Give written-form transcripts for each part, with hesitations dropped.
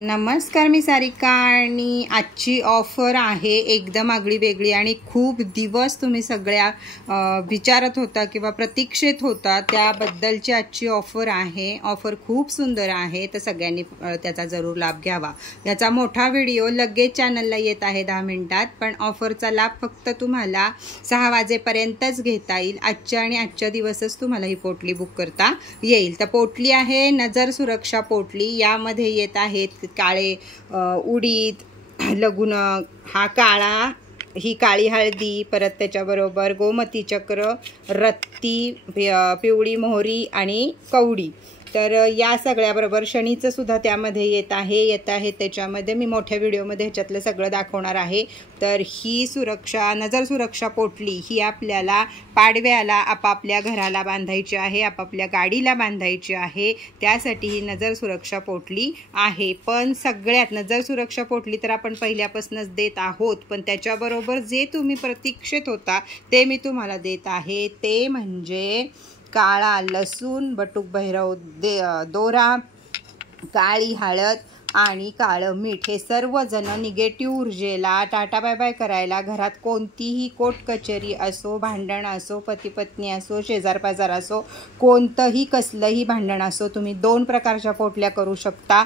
नमस्कार, मी सारिका आणि आजची ऑफर आहे एकदम आगळी वेगळी आणि खूप दिवस तुम्ही सगळ्या विचारत होता किंवा प्रतीक्षेत होता त्याबद्दलची आजची ऑफर आहे। ऑफर खूप सुंदर आहे, तर सगळ्यांनी त्याचा जरूर लाभ घ्यावा। याचा मोठा व्हिडिओ लगेच चॅनलला येत आहे 10 मिनिटात, पण ऑफरचा लाभ फक्त तुम्हाला 6 वाजेपर्यंतच घेता येईल। आजच्या आणि आजच्या दिवसच तुम्हाला ही पोटली बुक करता येईल। तर पोटली आहे नजर सुरक्षा पोटली, यामध्ये येत आहेत काळे उडीद, लगुन, हा काळा, ही काळी हळदी, परत त्याच्याबरोबर गोमती चक्र, रत्ती, पिवळी मोहरी आणि कवडी। तर या सगळ्याबरोबर शनीचं सुद्धा त्यामध्ये येत आहे त्याच्यामध्ये मी मोठ्या व्हिडिओमध्ये ह्याच्यातलं सगळं दाखवणार आहे। तर ही सुरक्षा नजर सुरक्षा पोटली ही आपल्याला पाडव्याला आपापल्या घराला बांधायची आहे, आपापल्या गाडीला बांधायची आहे, त्यासाठी ही नजर सुरक्षा पोटली आहे। पण सगळ्यात नजर सुरक्षा पोटली तर आपण पहिल्यापासूनच देत आहोत, पण त्याच्याबरोबर जे तुम्ही प्रतीक्षेत होता ते मी तुम्हाला देत आहे, ते म्हणजे काळा लसूण, बटूक भैरव दोरा, काळी हळद आणि काळं मीठ। हे सर्वजण निगेटिव्ह ऊर्जेला टाटा बाय बाय करायला, घरात कोणतीही कोर्ट कचेरी असो, भांडण असो, पती पत्नी असो, शेजार पाजार असो, कोणतंही कसलंही भांडण असो, तुम्ही 2 प्रकारच्या पोटल्या करू शकता।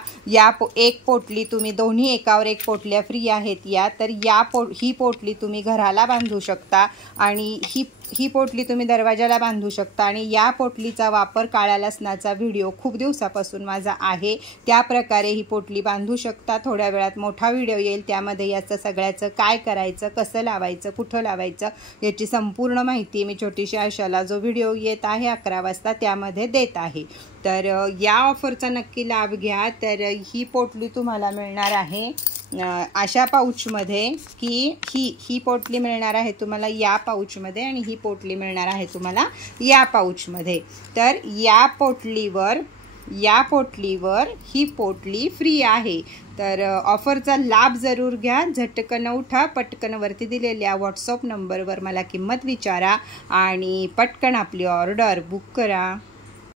एक पोटली तुम्ही दोन्ही एकावर एक पोटल्या फ्री आहेत या, तर ही पोटली तुम्ही घराला बांधू शकता आणि ही पोटली तुम्ही दरवाजाला बांधू शकता। आणि या पोटलीचा वापर काळ्या लसणाचा व्हिडिओ खूप दिवसापासून माझा आहे, त्या प्रकारे ही पोटली बांधू शकता। थोड्या वेळात मोठा व्हिडिओ येईल, त्यामध्ये याचं सगळ्याचं काय करायचं, कसं लावायचं, कुठं लावायचं याची संपूर्ण माहिती मी छोटीशी आशाला जो व्हिडिओ येत आहे 11 वाजता त्यामध्ये देत आहे। तर या ऑफरचा नक्की लाभ घ्या। तर ही पोटली तुम्हाला मिळणार आहे अशा पाऊचमध्ये, की ही पोटली मिळणार आहे तुम्हाला या पाऊचमध्ये आणि ही पोटली मिळणार आहे तुम्हाला या पाऊचमध्ये। तर या पोटलीवर ही पोटली फ्री आहे। तर ऑफरचा लाभ जरूर घ्या, झटकन उठा, पटकन वरती दिलेल्या व्हॉट्सअप नंबरवर मला किंमत विचारा आणि पटकन आपली ऑर्डर बुक करा।